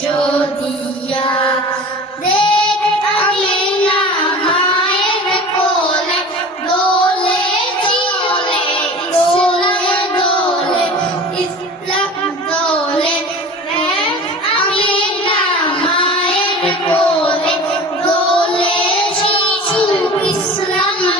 Jody.